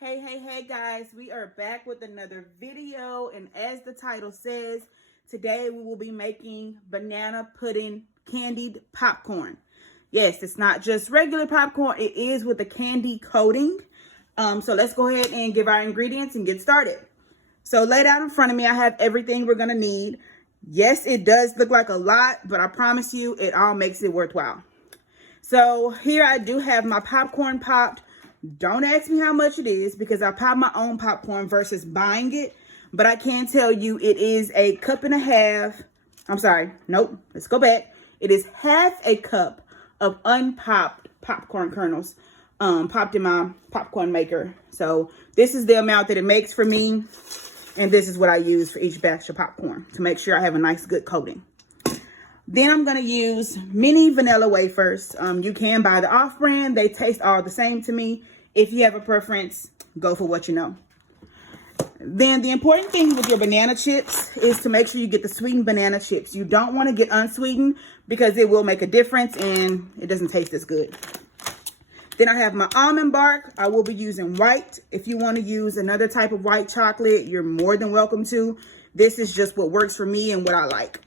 Hey guys, we are back with another video, and as the title says, today we will be making banana pudding candied popcorn. Yes, it's not just regular popcorn, it is with a candy coating. So let's go ahead and give our ingredients and get started. So laid out in front of me, I have everything we're gonna need. Yes, it does look like a lot, but I promise you it all makes it worthwhile. So here I do have my popcorn popped. Don't ask me how much it is because I pop my own popcorn versus buying it. But I can tell you it is a cup and a half. I'm sorry. Nope. Let's go back. It is half a cup of unpopped popcorn kernels popped in my popcorn maker. So this is the amount that it makes for me. And this is what I use for each batch of popcorn to make sure I have a nice good coating. Then I'm going to use mini vanilla wafers. You can buy the off-brand. They taste all the same to me. If you have a preference, go for what you know. Then the important thing with your banana chips is to make sure you get the sweetened banana chips. You don't want to get unsweetened because it will make a difference and it doesn't taste as good. Then I have my almond bark. I will be using white. If you want to use another type of white chocolate, you're more than welcome to. This is just what works for me and what I like.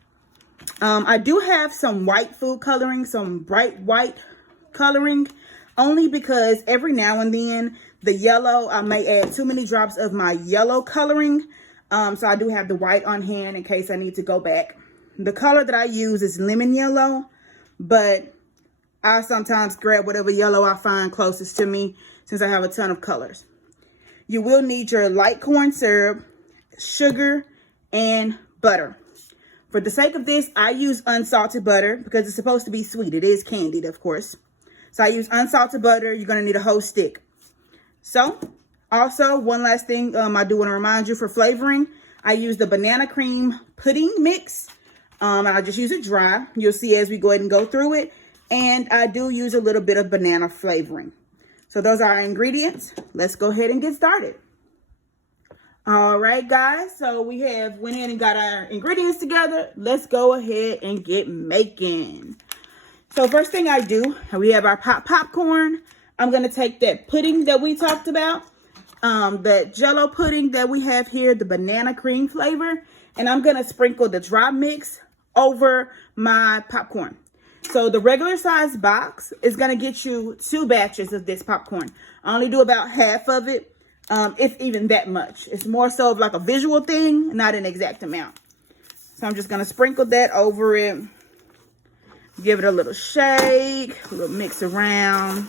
I do have some white food coloring, some bright white coloring, only because every now and then the yellow, I may add too many drops of my yellow coloring. So I do have the white on hand in case I need to go back. The color that I use is lemon yellow, but I sometimes grab whatever yellow I find closest to me since I have a ton of colors. You will need your light corn syrup, sugar, and butter. For the sake of this, I use unsalted butter because it's supposed to be sweet. It is candied, of course. So I use unsalted butter. You're going to need a whole stick. So, also, one last thing I do want to remind you for flavoring. I use the banana cream pudding mix. And I just use it dry. You'll see as we go ahead and go through it. And I do use a little bit of banana flavoring. So those are our ingredients. Let's go ahead and get started. All right, guys, so we have went in and got our ingredients together. Let's go ahead and get making. So first thing I do, we have our popcorn. I'm going to take that pudding that we talked about, that jello pudding that we have here, the banana cream flavor, and I'm going to sprinkle the dry mix over my popcorn. So the regular size box is going to get you 2 batches of this popcorn. I only do about half of it. If even that much. It's more so of like a visual thing, not an exact amount. So I'm just going to sprinkle that over it. Give it a little shake, a little mix around.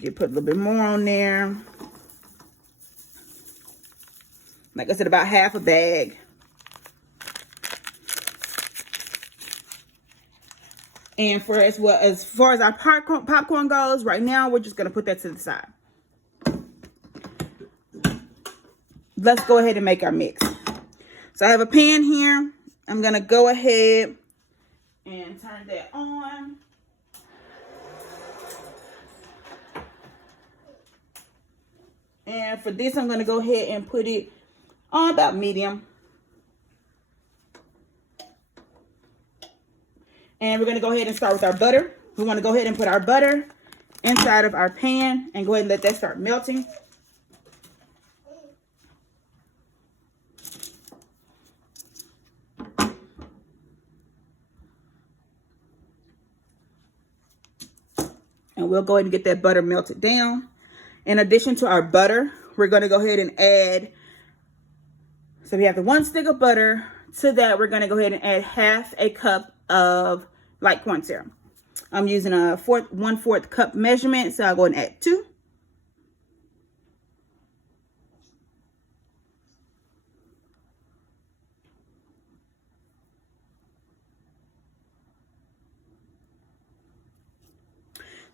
You put a little bit more on there. Like I said, about half a bag. And for as far as our popcorn goes, right now, we're just going to put that to the side. Let's go ahead and make our mix. So I have a pan here. I'm going to go ahead and turn that on. And for this, I'm going to go ahead and put it on about medium. And we're going to go ahead and start with our butter. We want to go ahead and put our butter inside of our pan and go ahead and let that start melting. And we'll go ahead and get that butter melted down. In addition to our butter, we're going to go ahead and add, so we have the 1 stick of butter. To that, we're going to go ahead and add half a cup of light corn syrup. I'm using a 1/4 cup measurement, so I'll go ahead and add 2.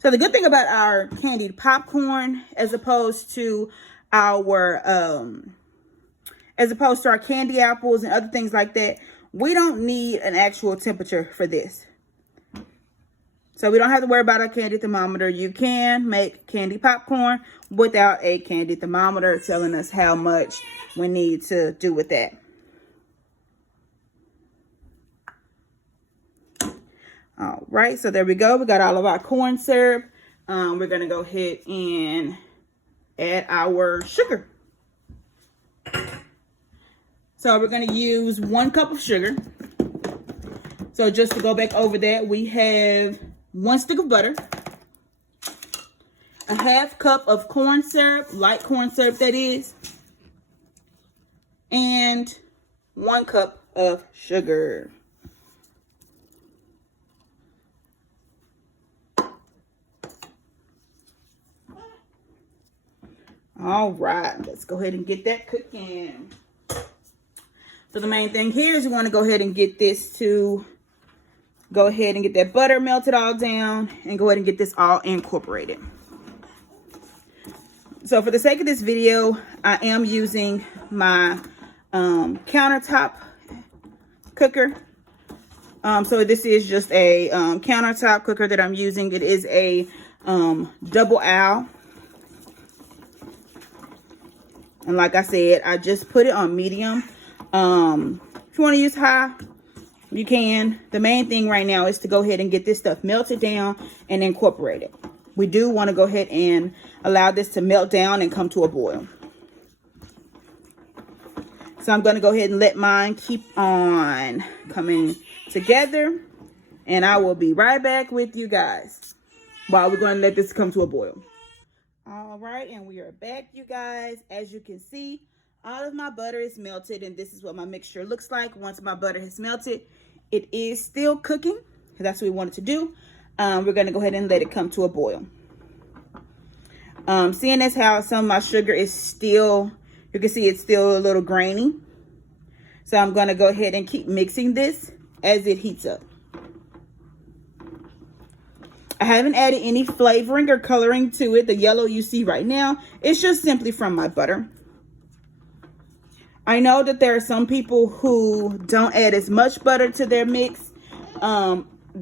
So the good thing about our candied popcorn, as opposed to our candy apples and other things like that, we don't need an actual temperature for this. So we don't have to worry about a candy thermometer. You can make candy popcorn without a candy thermometer telling us how much we need to do with that. All right, so there we go. We got all of our corn syrup. we're going to go ahead and add our sugar. So we're going to use 1 cup of sugar. So just to go back over that, we have 1 stick of butter, a 1/2 cup of corn syrup, light corn syrup that is, and 1 cup of sugar. All right, let's go ahead and get that cooking. So the main thing here is you want to go ahead and get this to go ahead and get that butter melted all down and go ahead and get this all incorporated. So for the sake of this video, I am using my countertop cooker. So this is just a countertop cooker that I'm using. It is a double owl. And like I said, I just put it on medium. If you want to use high, you can. The main thing right now is to go ahead and get this stuff melted down and incorporate it. We do want to go ahead and allow this to melt down and come to a boil. So I'm going to go ahead and let mine keep on coming together. And I will be right back with you guys while we're going to let this come to a boil. All right, and we are back, you guys. As you can see, all of my butter is melted, and this is what my mixture looks like once my butter has melted. It is still cooking. That's what we wanted to do. We're going to go ahead and let it come to a boil. Seeing as how some of my sugar is still, you can see it's still a little grainy. So I'm going to go ahead and keep mixing this as it heats up. I haven't added any flavoring or coloring to it. The yellow you see right now, it's just simply from my butter. I know that there are some people who don't add as much butter to their mix.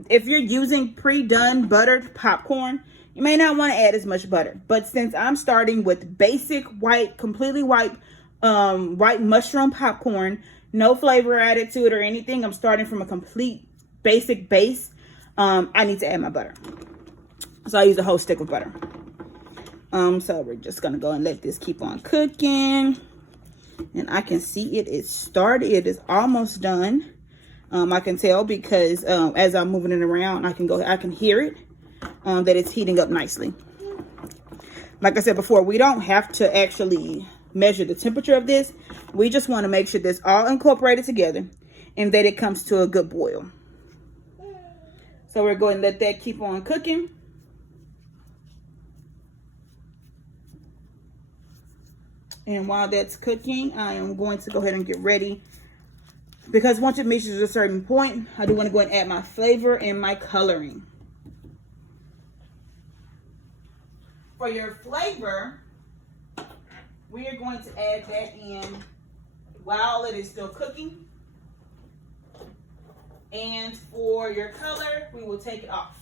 If you're using pre-done buttered popcorn, you may not want to add as much butter. But since I'm starting with basic white, completely white, white mushroom popcorn, no flavor added to it or anything, I'm starting from a complete basic base. I need to add my butter. So I use a whole stick of butter. So we're just gonna go and let this keep on cooking. And I can see it is started. It is almost done. I can tell because as I'm moving it around, I can hear it, that it's heating up nicely. Like I said before, we don't have to actually measure the temperature of this. We just want to make sure this all incorporated together and that it comes to a good boil. So we're going to let that keep on cooking. And while that's cooking, I am going to go ahead and get ready. Because once it reaches a certain point, I do want to go ahead and add my flavor and my coloring. For your flavor, we are going to add that in while it is still cooking. And for your color, we will take it off.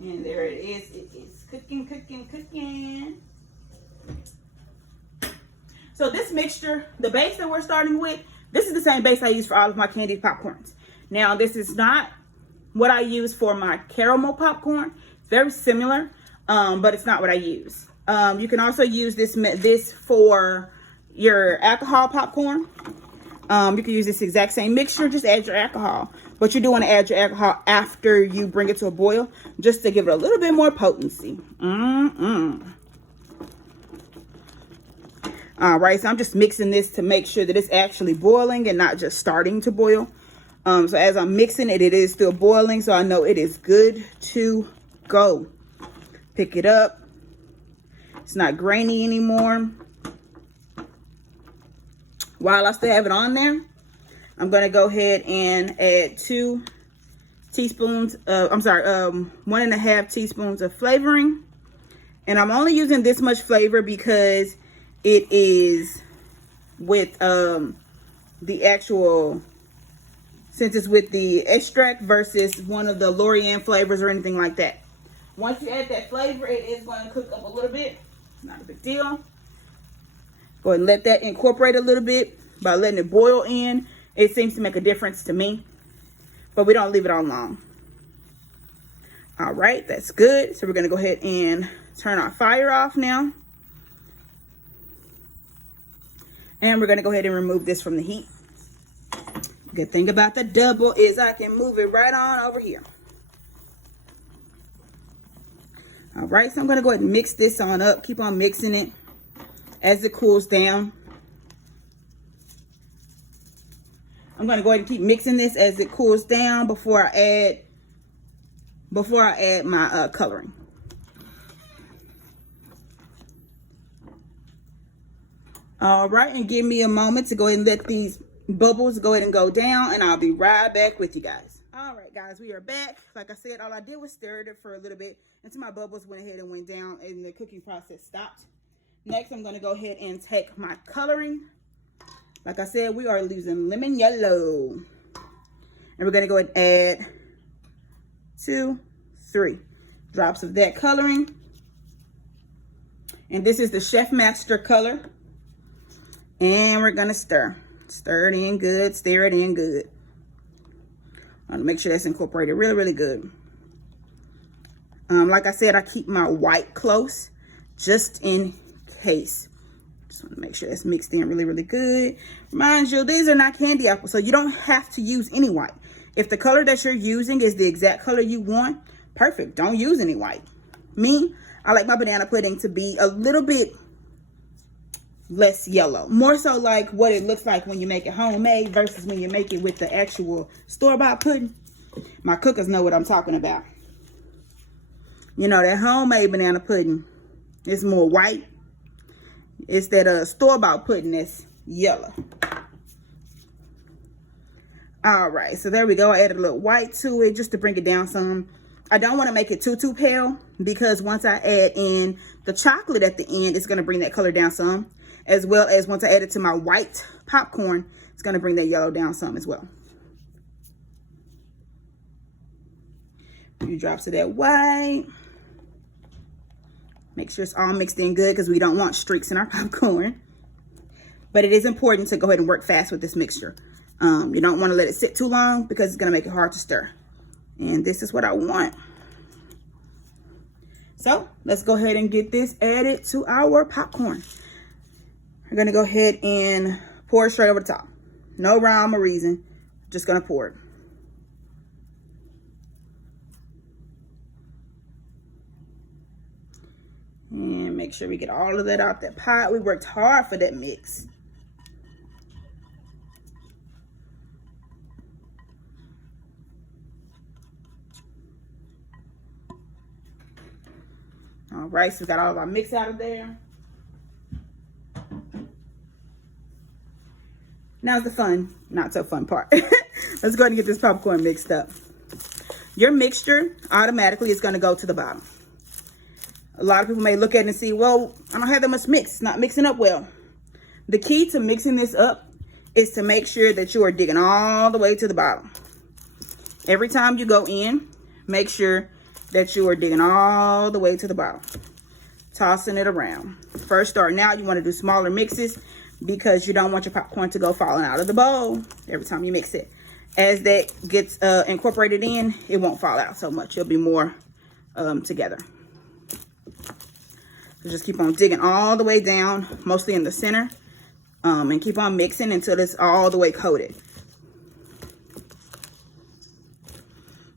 And there it is. It is cooking, cooking, cooking. So this mixture, the base that we're starting with, this is the same base I use for all of my candied popcorns. Now, this is not what I use for my caramel popcorn. It's very similar, but it's not what I use. You can also use this for your alcohol popcorn. You can use this exact same mixture, just add your alcohol. But you do want to add your alcohol after you bring it to a boil, just to give it a little bit more potency. All right, so I'm just mixing this to make sure that it's actually boiling and not just starting to boil. So as I'm mixing it, it is still boiling, so I know it is good to go. Pick it up. It's not grainy anymore. While I still have it on there, I'm going to go ahead and add 2 teaspoons, 1.5 teaspoons of flavoring. And I'm only using this much flavor because it is with the actual, since it's with the extract versus one of the Lorian flavors or anything like that. Once you add that flavor, it is going to cook up a little bit. Not a big deal. Go ahead and let that incorporate a little bit by letting it boil in. It seems to make a difference to me, but we don't leave it on long. All right, that's good. So we're gonna go ahead and turn our fire off now. And we're gonna go ahead and remove this from the heat. Good thing about the double is I can move it right on over here. All right, so I'm gonna go ahead and mix this on up. Keep on mixing it as it cools down. I'm gonna go ahead and keep mixing this as it cools down before I add my coloring. All right, and give me a moment to go ahead and let these bubbles go ahead and go down, and I'll be right back with you guys. All right, guys, we are back. Like I said, all I did was stir it for a little bit until my bubbles went ahead and went down and the cooking process stopped. Next, I'm gonna go ahead and take my coloring. Like I said, we are using lemon yellow. And we're gonna go ahead and add 2, 3 drops of that coloring. And this is the Chef Master color. And we're gonna stir it in good, stir it in good. I want to make sure that's incorporated really, really good. Like I said, I keep my white close just in case. Just want to make sure that's mixed in really, really good. Mind you, these are not candy apples, so you don't have to use any white. If the color that you're using is the exact color you want, perfect. Don't use any white. Me, I like my banana pudding to be a little bit less yellow, more so like what it looks like when you make it homemade versus when you make it with the actual store-bought pudding. My cookers know what I'm talking about. You know, that homemade banana pudding is more white. It's that store-bought pudding that's yellow. All right, so there we go. I added a little white to it just to bring it down some. I don't want to make it too pale, because once I add in the chocolate at the end, it's going to bring that color down some. As well as once I add it to my white popcorn, it's going to bring that yellow down some as well. A few drops of that white. Make sure it's all mixed in good, because we don't want streaks in our popcorn. But it is important to go ahead and work fast with this mixture. You don't want to let it sit too long, because it's going to make it hard to stir. And this is what I want. So let's go ahead and get this added to our popcorn. We're going to go ahead and pour it straight over the top. No rhyme or reason. Just going to pour it. And make sure we get all of that out that pot. We worked hard for that mix. All right, so we got all of our mix out of there. Now's the fun, not so fun part. Let's go ahead and get this popcorn mixed up. Your mixture automatically is going to go to the bottom. A lot of people may look at it and see, well, I don't have that much mix. It's not mixing up well. The key to mixing this up is to make sure that you are digging all the way to the bottom. Every time you go in, make sure that you are digging all the way to the bottom. Tossing it around. First, starting out, you want to do smaller mixes, because you don't want your popcorn to go falling out of the bowl every time you mix it. As that gets incorporated in, it won't fall out so much. It'll be more together. So just keep on digging all the way down, mostly in the center, and keep on mixing until it's all the way coated.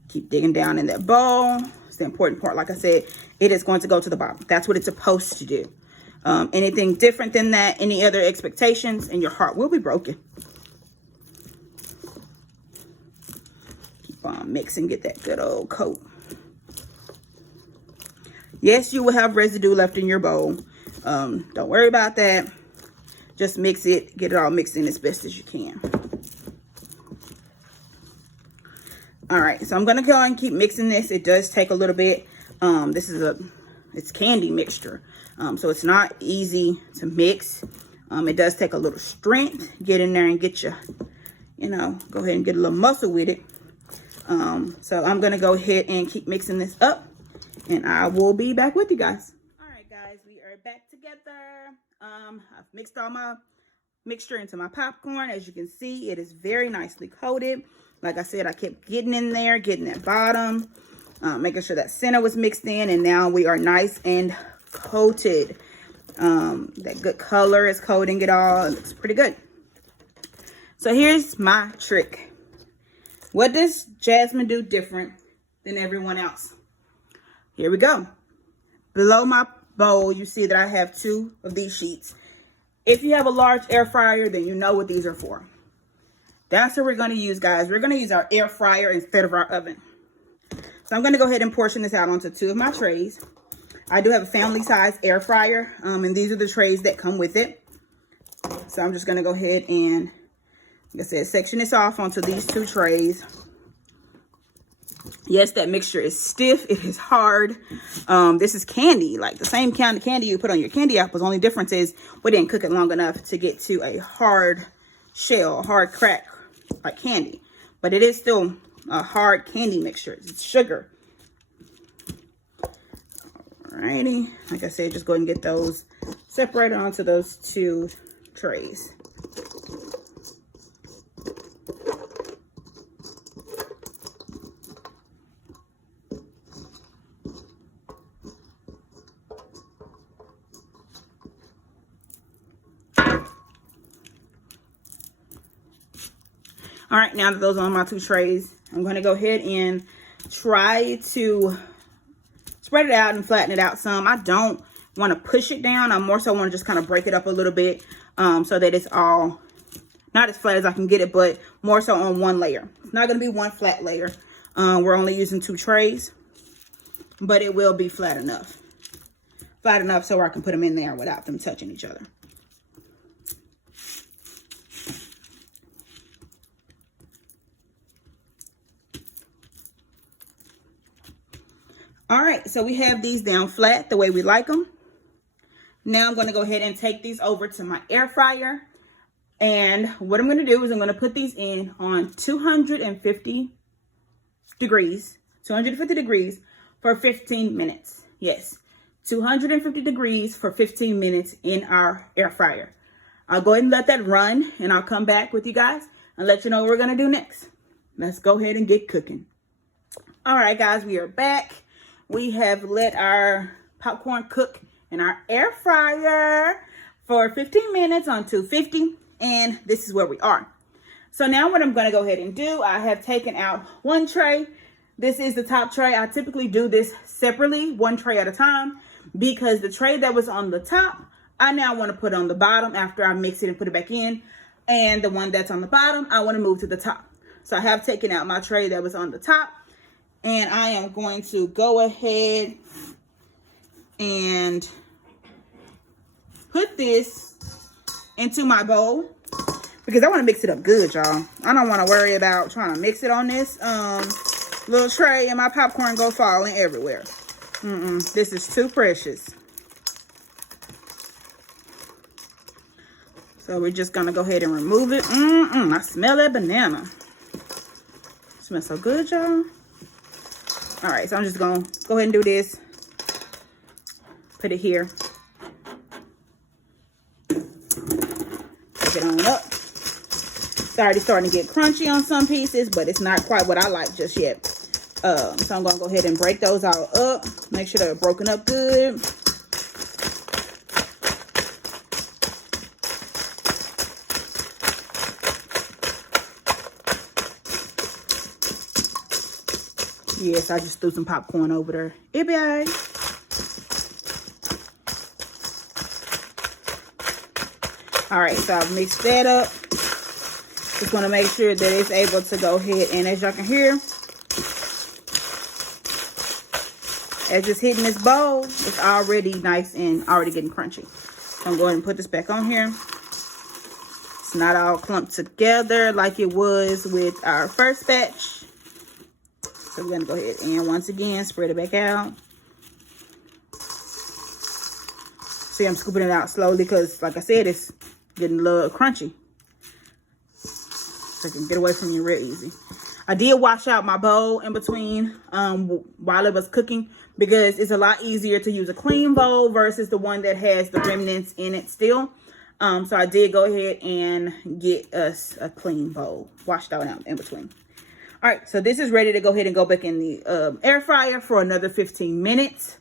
Keep digging down in that bowl. It's the important part. Like I said, it is going to go to the bottom. That's what it's supposed to do. Anything different than that, any other expectations, and your heart will be broken. Keep on mixing, get that good old coat. Yes, you will have residue left in your bowl. Don't worry about that. Just mix it, get it all mixed in as best as you can. All right, so I'm gonna go and keep mixing this. It does take a little bit. This is it's candy mixture. So it's not easy to mix. It does take a little strength. Get in there and get your, go ahead and get a little muscle with it. So I'm going to go ahead and keep mixing this up, and I will be back with you guys. All right, guys, we are back together. I've mixed all my mixture into my popcorn. As you can see, it is very nicely coated. Like I said, I kept getting in there, getting that bottom, making sure that center was mixed in, and now we are nice and coated. That good color is coating it all. It looks pretty good. So here's my trick. What does Jasmine do different than everyone else? Here we go. Below my bowl, you see that I have 2 of these sheets. If you have a large air fryer, then you know what these are for. That's what we're going to use, guys. We're going to use our air fryer instead of our oven. So I'm going to go ahead and portion this out onto 2 of my trays. I do have a family size air fryer, and these are the trays that come with it. So I'm just going to go ahead and, like I said, section this off onto these 2 trays. Yes, that mixture is stiff. It is hard. This is candy, like the same kind of candy you put on your candy apples. Only difference is we didn't cook it long enough to get to a hard shell, a hard crack like candy. But it is still a hard candy mixture. It's sugar. Alrighty. Like I said, just go ahead and get those separated onto those 2 trays. All right, now that those are on my 2 trays, I'm going to go ahead and try to spread it out and flatten it out some. I don't want to push it down. I more so want to just kind of break it up a little bit so that it's all not as flat as I can get it, but more so on one layer. It's not going to be one flat layer. We're only using 2 trays, but it will be flat enough. Flat enough so I can put them in there without them touching each other. All right, so we have these down flat the way we like them. Now I'm going to go ahead and take these over to my air fryer. And what I'm going to do is I'm going to put these in on 250 degrees for 15 minutes. Yes, 250 degrees for 15 minutes in our air fryer. I'll go ahead and let that run, and I'll come back with you guys and let you know what we're going to do next. Let's go ahead and get cooking. All right, guys, we are back. We have let our popcorn cook in our air fryer for 15 minutes on 250, and this is where we are. So now what I'm going to go ahead and do, I have taken out 1 tray. This is the top tray. I typically do this separately, 1 tray at a time, because the tray that was on the top, I now want to put on the bottom after I mix it and put it back in, and the one that's on the bottom, I want to move to the top. So I have taken out my tray that was on the top. And I am going to go ahead and put this into my bowl because I want to mix it up good, y'all. I don't want to worry about trying to mix it on this little tray and my popcorn go falling everywhere. This is too precious. So we're just going to go ahead and remove it. I smell that banana. It smells so good, y'all. All right, so I'm just going to go ahead and do this. Put it here. Pick it on up. It's already starting to get crunchy on some pieces, but it's not quite what I like just yet. So I'm going to go ahead and break those all up. Make sure they're broken up good. Yes, I just threw some popcorn over there. It be all right. All right, so I've mixed that up. Just want to make sure that it's able to go ahead, and as y'all can hear, as it's hitting this bowl, it's already nice and already getting crunchy. So I'm going to put this back on here. It's not all clumped together like it was with our first batch. So we're going to go ahead and once again spread it back out. See, I'm scooping it out slowly because, like I said, it's getting a little crunchy. So it can get away from you real easy. I did wash out my bowl in between while it was cooking because it's a lot easier to use a clean bowl versus the one that has the remnants in it still. So I did go ahead and get us a clean bowl, washed out in between. All right, so this is ready to go ahead and go back in the air fryer for another 15 minutes.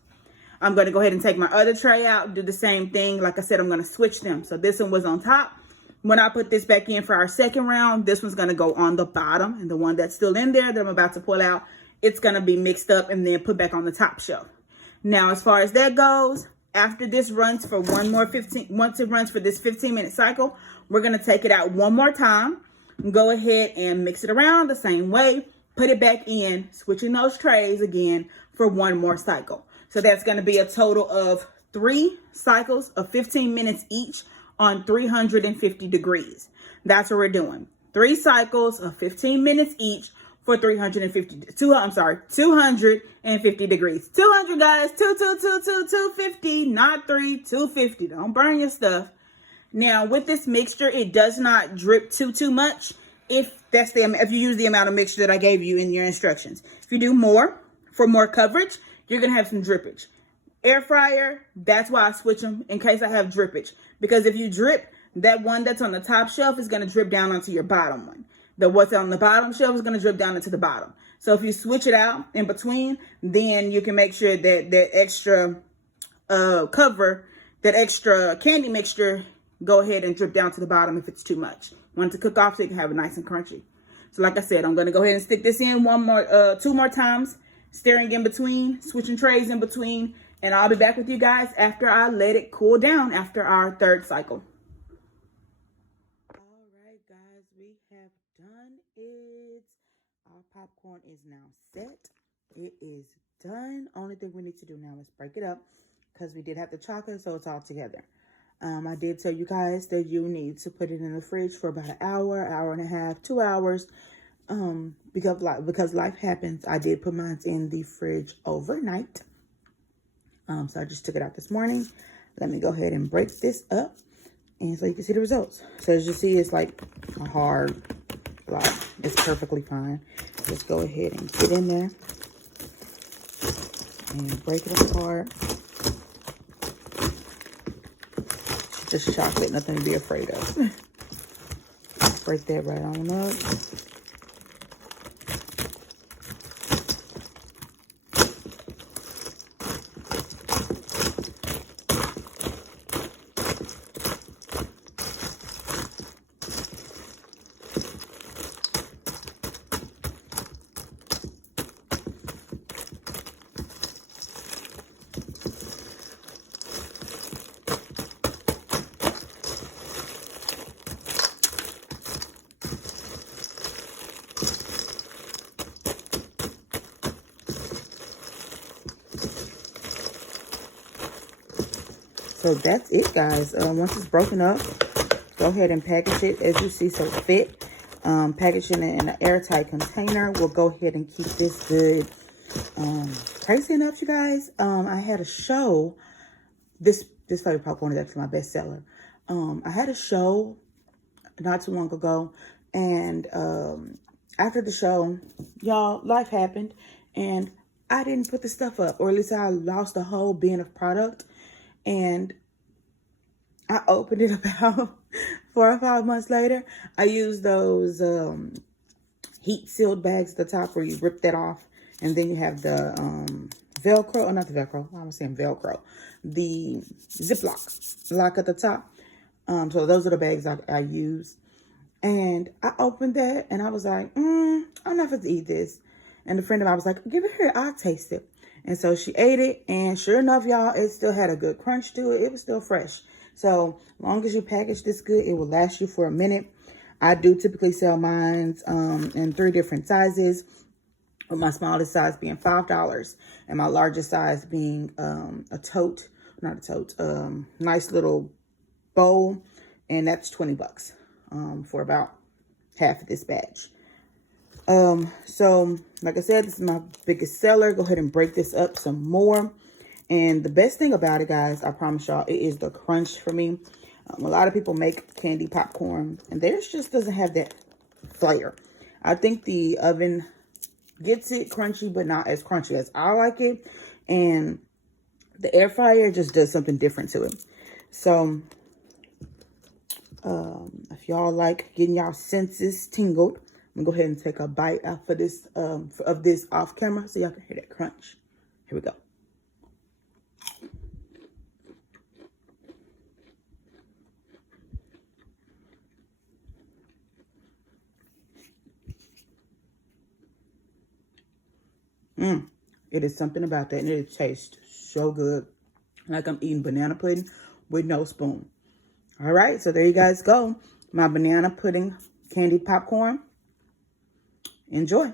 I'm going to go ahead and take my other tray out, do the same thing. Like I said, I'm going to switch them. So this one was on top. When I put this back in for our second round, this one's going to go on the bottom. And the one that's still in there that I'm about to pull out, it's going to be mixed up and then put back on the top shelf. Now, as far as that goes, after this runs for once it runs for this 15-minute cycle, we're going to take it out one more time. Go ahead and mix it around the same way. Put it back in, switching those trays again for one more cycle. So that's going to be a total of 3 cycles of 15 minutes each on 350 degrees. That's what we're doing. 3 cycles of 15 minutes each for 250 degrees. 200, guys. 250, not 3, 250. Don't burn your stuff. Now, with this mixture, it does not drip too much if you use the amount of mixture that I gave you in your instructions. If you do more, for more coverage, you're going to have some drippage. Air fryer, that's why I switch them in case I have drippage. Because if you drip, that one that's on the top shelf is going to drip down onto your bottom one. What's on the bottom shelf is going to drip down into the bottom. So if you switch it out in between, then you can make sure that that extra that extra candy mixture, go ahead and drip down to the bottom if it's too much. Want it to cook off so you can have it nice and crunchy. So like I said, I'm going to go ahead and stick this in 2 more times, stirring in between, switching trays in between, and I'll be back with you guys after I let it cool down after our 3rd cycle. All right, guys, we have done it. Our popcorn is now set. It is done. Only thing we need to do now is break it up because we did have the chocolate, so it's all together. I did tell you guys that you need to put it in the fridge for about an hour, hour and a half, 2 hours. Because life happens, I did put mine in the fridge overnight. So I just took it out this morning. Let me go ahead and break this up, and so you can see the results. So as you see, it's like a hard block. It's perfectly fine. Just go ahead and get in there and break it apart. Just chocolate, nothing to be afraid of. Break that right on up. So that's it, guys. Once it's broken up, go ahead and package it as you see so fit. Packaging it in an airtight container. We'll go ahead and keep this good. Crazy enough, you guys, I had a show. This favorite popcorn is actually my bestseller. I had a show not too long ago, and after the show, y'all, life happened, and I didn't put the stuff up, or at least I lost a whole bin of product. And I opened it about 4 or 5 months later. I used those heat sealed bags at the top where you rip that off. And then you have the Velcro, or not the Velcro, I was saying Velcro. The Ziploc lock at the top. So those are the bags I use. And I opened that and I was like, I'm not going to eat this. And a friend of mine was like, give it here, I'll taste it. And so she ate it, and sure enough, y'all, it still had a good crunch to it. It was still fresh. So long as you package this good, it will last you for a minute. I do typically sell mine in 3 different sizes, with my smallest size being $5 and my largest size being nice little bowl, and that's 20 bucks for about half of this batch. So like I said, this is my biggest seller. Go ahead and break this up some more. And the best thing about it, guys, I promise y'all, it is the crunch for me. A lot of people make candy popcorn, and theirs just doesn't have that flair. I think the oven gets it crunchy, but not as crunchy as I like it. And the air fryer just does something different to it. So if y'all like getting y'all senses tingled, I'm gonna go ahead and take a bite out for this of this off camera so y'all can hear that crunch. Here we go. It is something about that, and it tastes so good. Like I'm eating banana pudding with no spoon. All right, so there you guys go. My banana pudding candied popcorn. Enjoy.